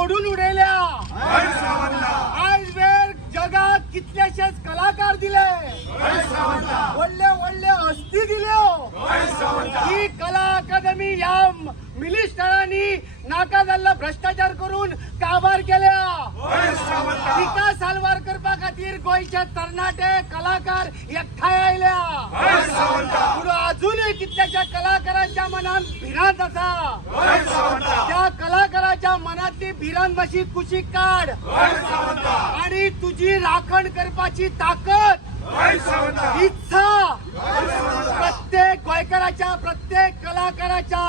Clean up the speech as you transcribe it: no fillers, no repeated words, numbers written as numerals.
मोडून उडयल्या। आज वेळ जगात कितलेशेच कलाकार दिले, व्हडले व्हडले हस्ती दिल्यो। ही कला अकादमी या मिनिस्टरांनी नाका जाल्लो भ्रष्टाचार करून कारभार केल्या। तिका साल्वार करपा खातीर गोंयचे तरणाटे कलाकार एकठांय आयल्या। पूण अजूनय कितल्याशा कलाकारांच्या मनात भिरांत आसा। त्या कलाकाराच्या मनातली भिरांत मातशी कुशीक काड आणि तुझी राखण करपाची ताकद, इच्छा प्रत्येक गोंयकाराच्या, प्रत्येक कलाकाराच्या